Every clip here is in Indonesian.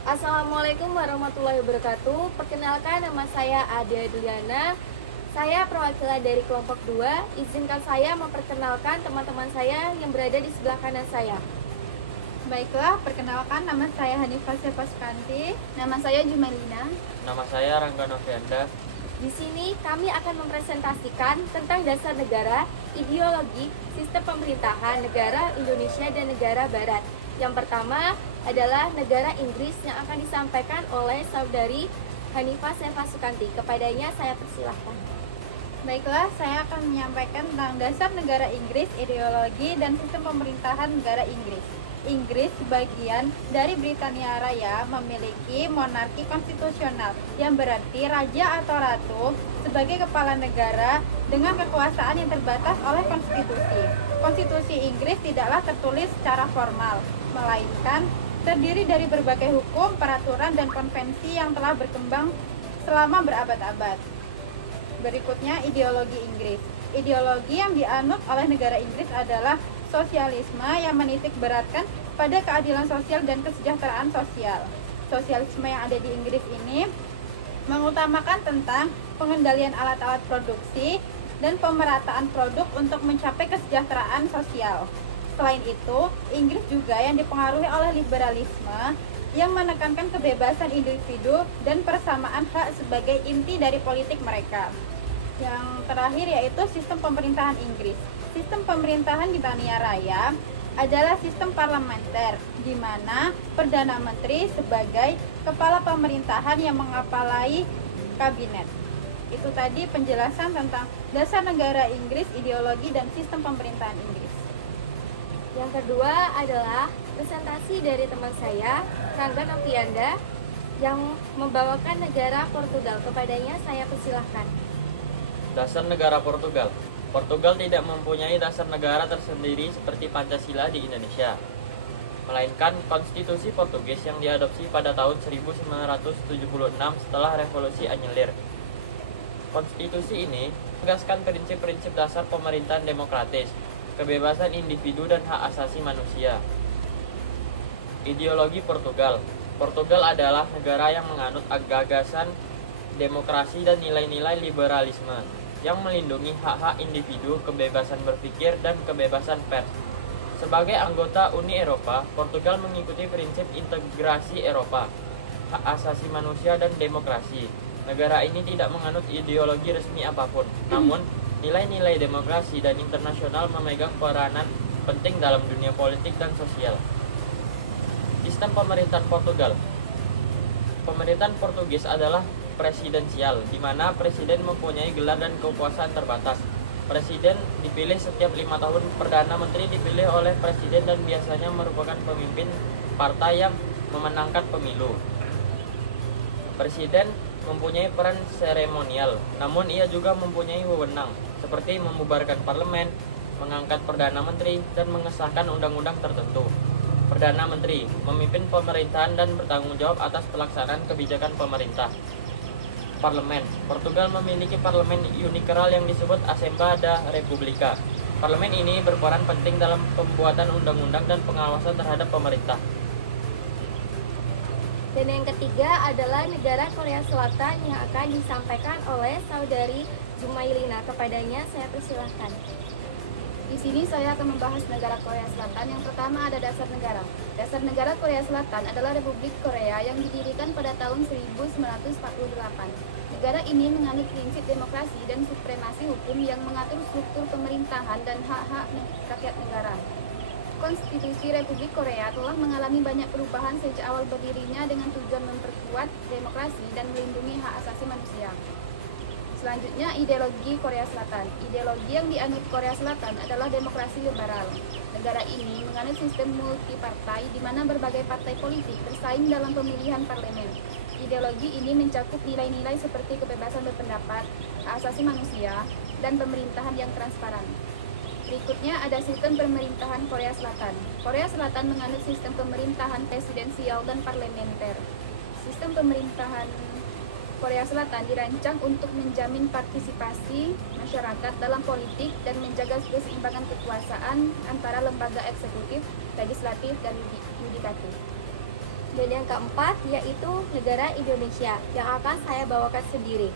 Assalamualaikum warahmatullahi wabarakatuh. Perkenalkan, nama saya Adia Duliana. Saya perwakilan dari kelompok 2. Izinkan saya memperkenalkan teman-teman saya yang berada di sebelah kanan saya. Baiklah, perkenalkan nama saya Hanifah Sepaskanti. Nama saya Jumelina. Nama saya Rangga Novianda. Di sini kami akan mempresentasikan tentang dasar negara, ideologi, sistem pemerintahan negara Indonesia dan negara Barat. Yang pertama adalah negara Inggris yang akan disampaikan oleh saudari Hanifah Sepasukanti. Kepadanya saya persilahkan. Baiklah, saya akan menyampaikan tentang dasar negara Inggris, ideologi, dan sistem pemerintahan negara Inggris. Inggris, sebagian dari Britania Raya, memiliki monarki konstitusional, yang berarti raja atau ratu sebagai kepala negara dengan kekuasaan yang terbatas oleh konstitusi. Konstitusi Inggris tidaklah tertulis secara formal, melainkan terdiri dari berbagai hukum, peraturan, dan konvensi yang telah berkembang selama berabad-abad. Berikutnya, ideologi Inggris. Ideologi yang dianut oleh negara Inggris adalah sosialisme yang menitik beratkan pada keadilan sosial dan kesejahteraan sosial. Sosialisme yang ada di Inggris ini mengutamakan tentang pengendalian alat-alat produksi dan pemerataan produk untuk mencapai kesejahteraan sosial. Selain itu, Inggris juga yang dipengaruhi oleh liberalisme yang menekankan kebebasan individu dan persamaan hak sebagai inti dari politik mereka. Yang terakhir yaitu sistem pemerintahan Inggris. Sistem pemerintahan di Britania Raya adalah sistem parlementer, di mana Perdana Menteri sebagai kepala pemerintahan yang mengepalai kabinet. Itu tadi penjelasan tentang dasar negara Inggris, ideologi, dan sistem pemerintahan Inggris. Yang kedua adalah presentasi dari teman saya, Rangga Novianda, yang membawakan negara Portugal. Kepadanya saya persilahkan. Dasar negara Portugal. Portugal tidak mempunyai dasar negara tersendiri seperti Pancasila di Indonesia, melainkan konstitusi Portugis yang diadopsi pada tahun 1976 setelah Revolusi Anyelir. Konstitusi ini menegaskan prinsip-prinsip dasar pemerintahan demokratis, kebebasan individu dan hak asasi manusia. Ideologi Portugal. Portugal adalah negara yang menganut gagasan demokrasi dan nilai-nilai liberalisme yang melindungi hak-hak individu, kebebasan berpikir, dan kebebasan pers. Sebagai anggota Uni Eropa, Portugal mengikuti prinsip integrasi Eropa, hak asasi manusia, dan demokrasi. Negara ini tidak menganut ideologi resmi apapun, namun nilai-nilai demokrasi dan internasional memegang peranan penting dalam dunia politik dan sosial. Sistem pemerintahan Portugal. Pemerintahan Portugis adalah presidensial, di mana presiden mempunyai gelar dan kekuasaan terbatas. Presiden dipilih setiap 5 tahun, Perdana Menteri dipilih oleh presiden dan biasanya merupakan pemimpin partai yang memenangkan pemilu. Presiden mempunyai peran seremonial, namun ia juga mempunyai wewenang, seperti membubarkan parlemen, mengangkat Perdana Menteri, dan mengesahkan undang-undang tertentu. Perdana Menteri memimpin pemerintahan dan bertanggung jawab atas pelaksanaan kebijakan pemerintah. Parlemen. Portugal memiliki parlemen unicameral yang disebut Assembleia da República. Parlemen ini berperan penting dalam pembuatan undang-undang dan pengawasan terhadap pemerintah. Dan yang ketiga adalah negara Korea Selatan yang akan disampaikan oleh saudari Jumailina. Kepadanya saya persilahkan. Di sini saya akan membahas negara Korea Selatan. Yang pertama ada dasar negara. Dasar negara Korea Selatan adalah Republik Korea yang didirikan pada tahun 1948. Negara ini menganut prinsip demokrasi dan supremasi hukum yang mengatur struktur pemerintahan dan hak-hak rakyat negara. Konstitusi Republik Korea telah mengalami banyak perubahan sejak awal berdirinya dengan tujuan memperkuat demokrasi dan melindungi hak asasi manusia. Selanjutnya, ideologi Korea Selatan. Ideologi yang dianut Korea Selatan adalah demokrasi liberal. Negara ini menganut sistem multipartai di mana berbagai partai politik bersaing dalam pemilihan parlemen. Ideologi ini mencakup nilai-nilai seperti kebebasan berpendapat, hak asasi manusia, dan pemerintahan yang transparan. Berikutnya ada sistem pemerintahan Korea Selatan. Korea Selatan menganut sistem pemerintahan presidensial dan parlementer. Sistem pemerintahan Korea Selatan dirancang untuk menjamin partisipasi masyarakat dalam politik dan menjaga keseimbangan kekuasaan antara lembaga eksekutif, legislatif, dan yudikatif. Dan yang keempat yaitu negara Indonesia yang akan saya bawakan sendiri.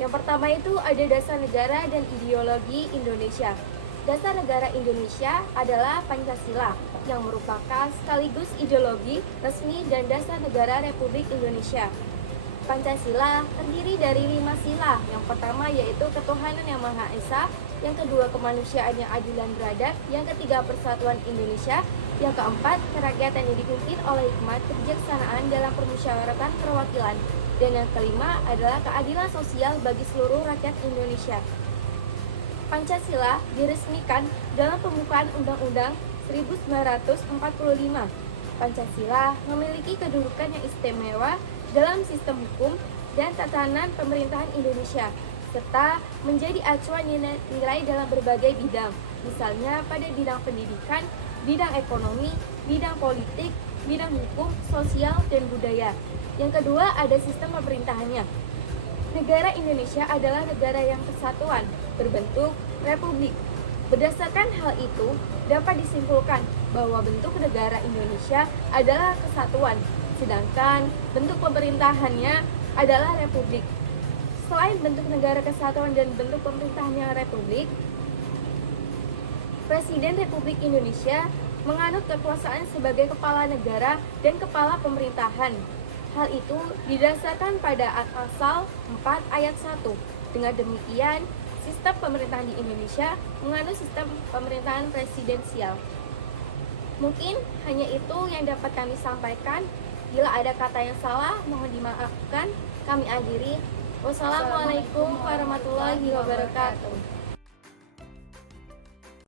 Yang pertama itu ada dasar negara dan ideologi Indonesia. Dasar negara Indonesia adalah Pancasila yang merupakan sekaligus ideologi resmi dan dasar negara Republik Indonesia. Pancasila terdiri dari 5 sila. Yang pertama yaitu ketuhanan yang Maha Esa, yang kedua kemanusiaan yang adil dan beradab, yang ketiga persatuan Indonesia, yang keempat kerakyatan yang dipimpin oleh hikmat kebijaksanaan dalam permusyawaratan perwakilan, dan yang kelima adalah keadilan sosial bagi seluruh rakyat Indonesia. Pancasila diresmikan dalam pembukaan Undang-Undang 1945. Pancasila memiliki kedudukan yang istimewa dalam sistem hukum dan tatanan pemerintahan Indonesia, serta menjadi acuan nilai dalam berbagai bidang, misalnya pada bidang pendidikan, bidang ekonomi, bidang politik, bidang hukum, sosial, dan budaya. Yang kedua ada sistem pemerintahannya. Negara Indonesia adalah negara yang kesatuan, berbentuk republik. Berdasarkan hal itu, dapat disimpulkan bahwa bentuk negara Indonesia adalah kesatuan, sedangkan bentuk pemerintahannya adalah republik. Selain bentuk negara kesatuan dan bentuk pemerintahannya republik, Presiden Republik Indonesia menganut kekuasaan sebagai kepala negara dan kepala pemerintahan. Hal itu didasarkan pada pasal 4 ayat 1. Dengan demikian, sistem pemerintahan di Indonesia menganut sistem pemerintahan presidensial. Mungkin hanya itu yang dapat kami sampaikan. Bila ada kata yang salah, mohon dimaafkan. Kami akhiri. Wassalamualaikum warahmatullahi wabarakatuh.